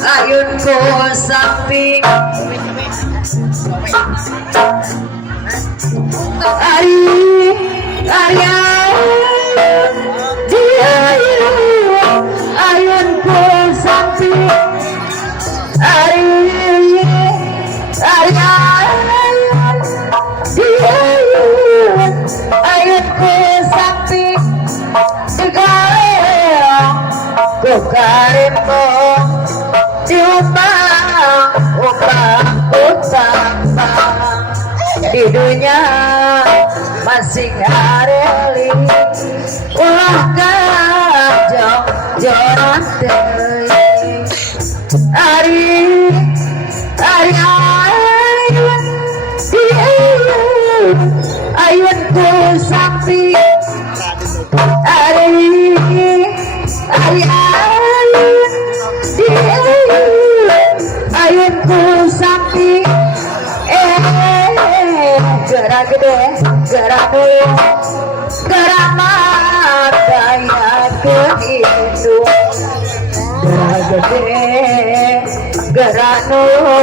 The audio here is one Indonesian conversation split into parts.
ayunku samping ayunku samping ayunku samping ku karimo diumbang utang di dunia masing hareli ulah kajong joran teuing ari ayunku samping ayunku samping gerak gede gerak dulu gerak makanya kehidup gerak gede gerak dulu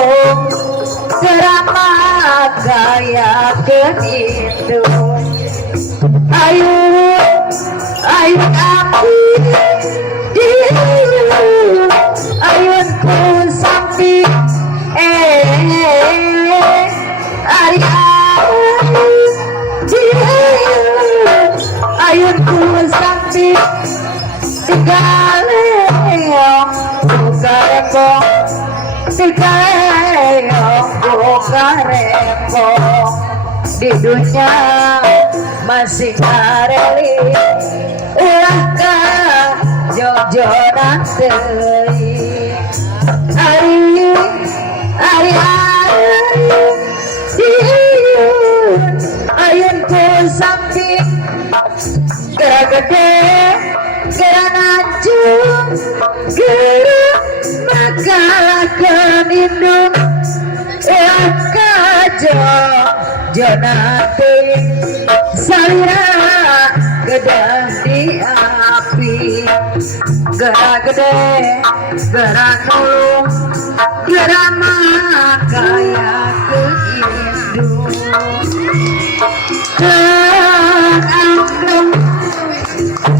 gerak makanya kehidup ayun aku ayunku samping ayunku samping tigaleyong bukarepo di dunia masih hareli ulah ka jojoran teuing ayunku samping gerak gede gerak najung gerak makalakeun indung kajo jonate salira gedah di api gerak gede gerak nulung gerak makaya keindung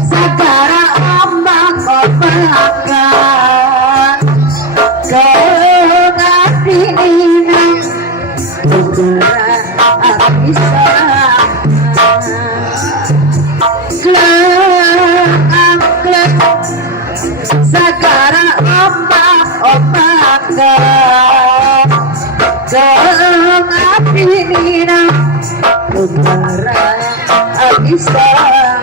sagara ombak-ombakan keungatinina gerak apisan sagara ombak-ombakan keungatinina gerak apisan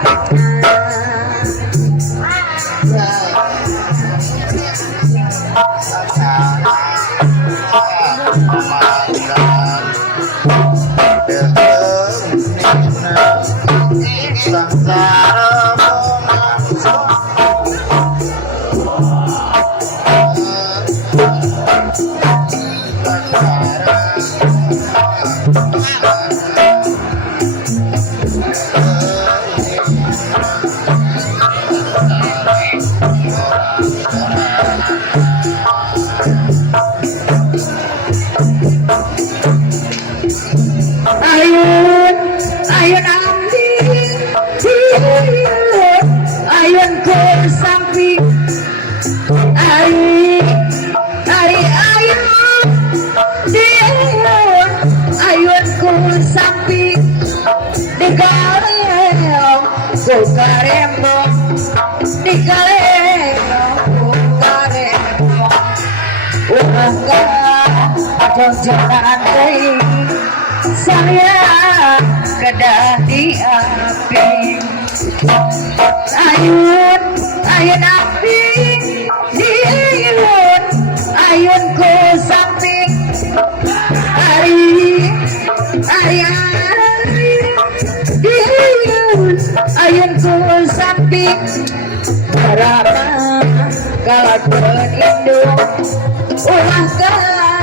ayun abdi ayunku samping ayunku samping digaleyong bukaremo jojoran teuing saya kedah di api ayun api ayunku samping ayunku samping barama kalakeun indung ulah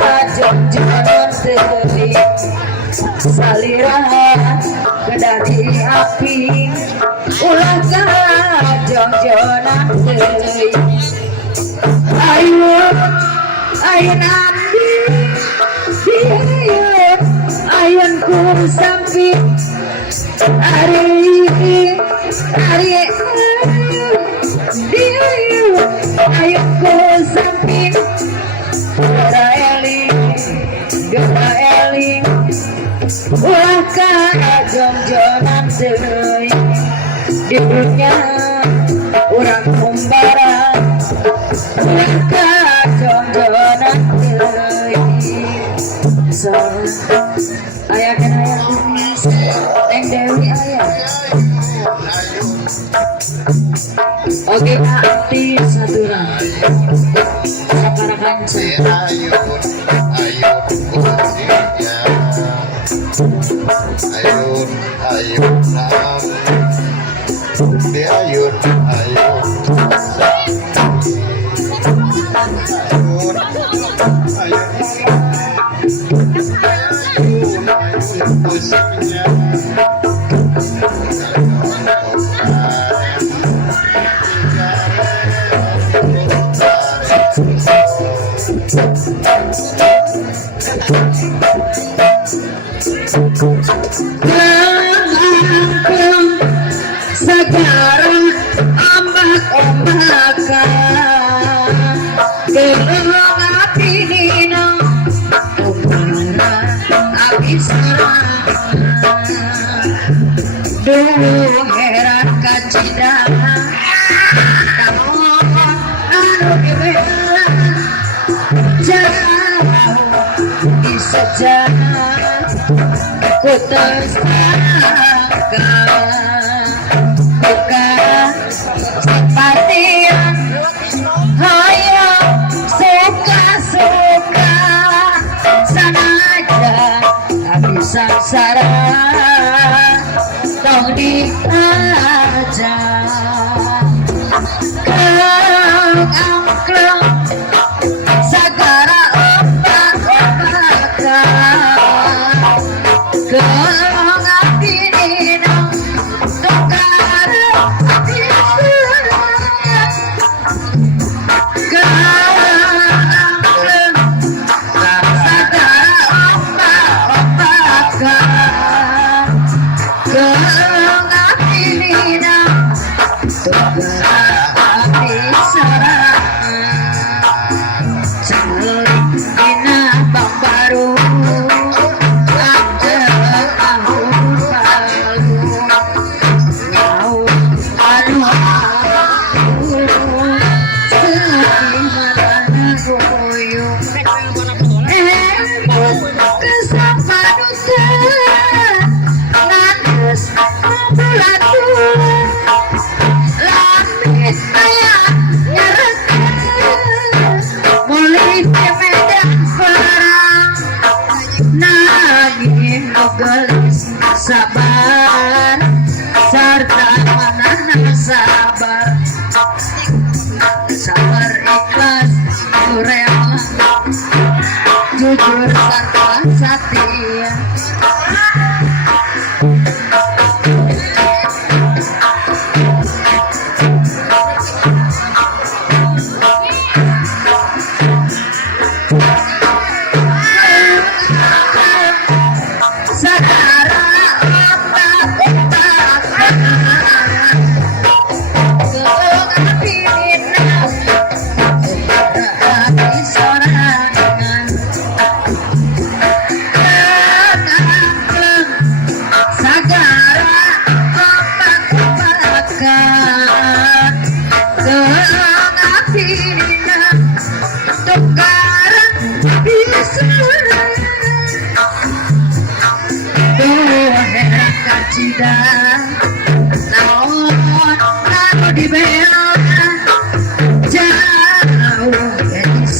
kajong joran teuing salira kedah di api ulah kajong joran teuing ayun abdi diayun ayun ku samping ari diayun ayun ku samping gara eling ulah ka jongjonan deui di dunia urang kumbara ulah ka jongjonan deui so aya kana Teng Dewi aya oke arti saturang sakarakan ayun nam di ayun musiknya sekarang ombak-ombakan gelung api nino umara api sarang dulu heran kacidah kamu anu dibela jauh di sejarah ku tersangka bukan sepatian ayo suka-suka sanaja tapi sangsara tong diaja angklung sagara ombak-ombakan gelung api nino tukar api gelung sagara ombak-ombakan gelung api nino tukar api sarang celulik dina bang baru sabar sarta manana sabar sabar ikhlas rela jujur sarta setia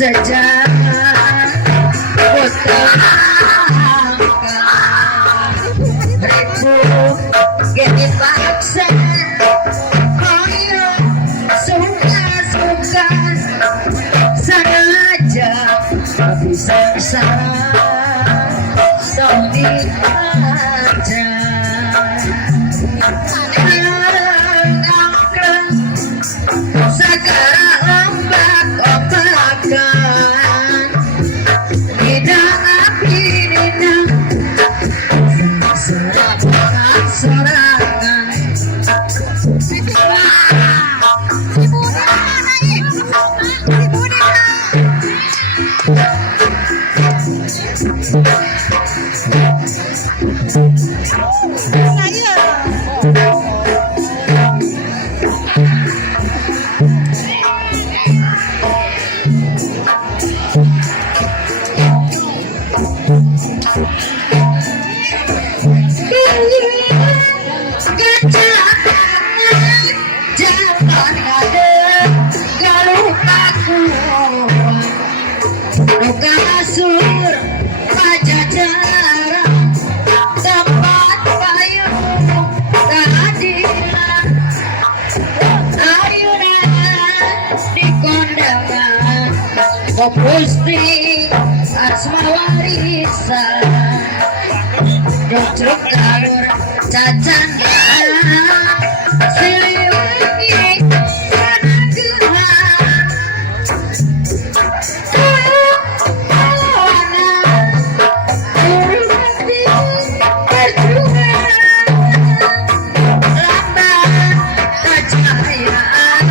saja ribu gini paksa suka-suka sengaja bisa Sony aja segera ombak-ombakan kondangan kok Gusti asma warisan Jogrok kalur cacan siliwangi panagehan perlawanan berbakti perjuangan lambang kejayaan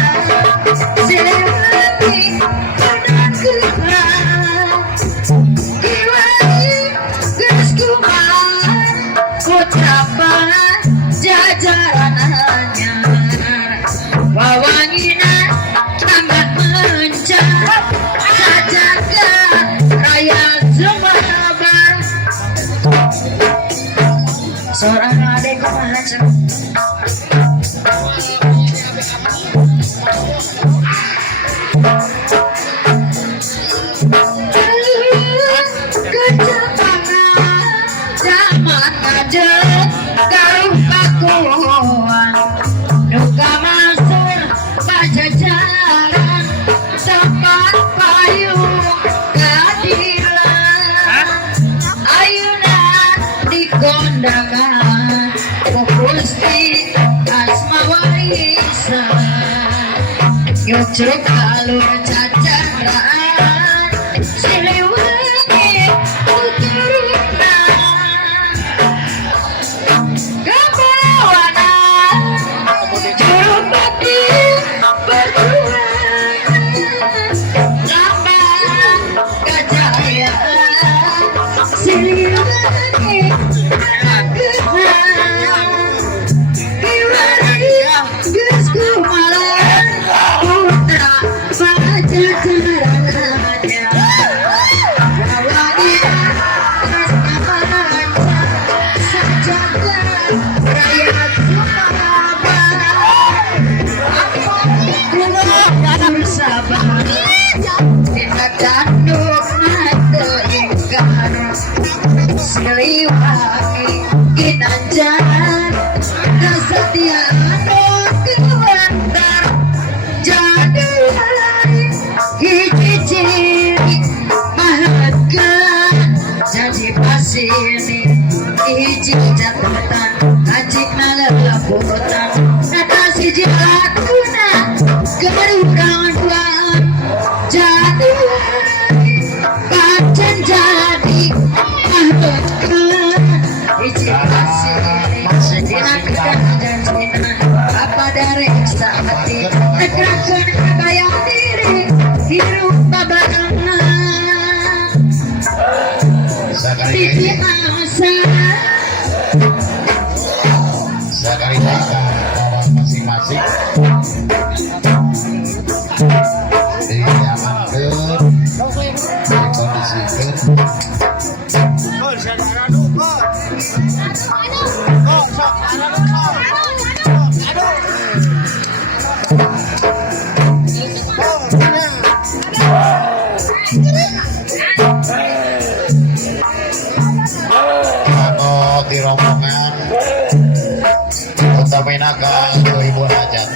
siliwangi panagehan Kiwani geus kumaha ucapan jajaran anyar wawangina tambah mencar sajagat raya Sumatera seorang adik kumaha zaman ngajeng garuh pakuan duka masur pajajaran tempat payung keadilan ayeuna di kondangan ku Gusti asma warisan Jogrok kalur cacaran siliwangi tuturunan kebawanan juru bakti perjuangan lambang kejayaan siliwangi panagehan Kiwani geus kumaha putra pajajaran anyar wawangina asma warisan sajagat rakyat Sumatera bersabar dina tanduk mate ingkar siliwangi ginanjar kesetiaan keluarga jadi hiji ciri mahatkan janji pasini hiji catatan anjing nalelaputan nata siji lakuna keberudangan duaan jadi pancen jadi mahatkan hiji pasini dina kedan janjina apa dari hati tegakkan bayang diri hirup babarangan titi asa Sekali kawan masing-masing diamankan dikondisikan kalau di rombongan utamina ke 2000 hajat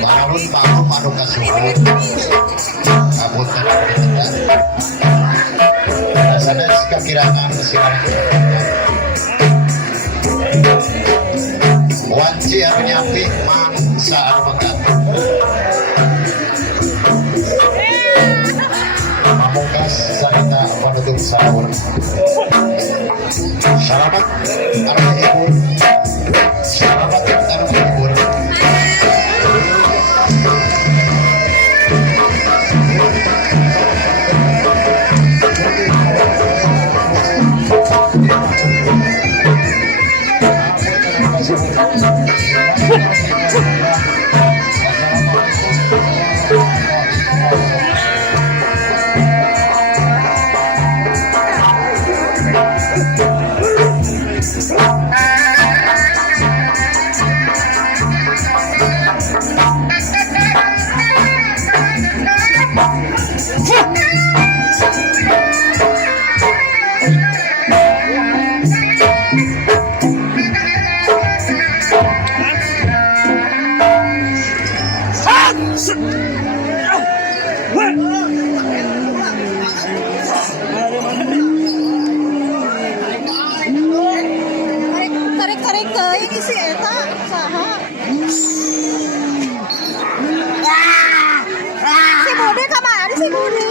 balun tahu anu kasuhun kabutan rasanya kekirangan silang wanci anu nyampi mangsa anu mangkat pamungkas sarita penutup sahur selamat arwah ibu selamat arwah ibu si eta saha? Si Budi kamari si Budi?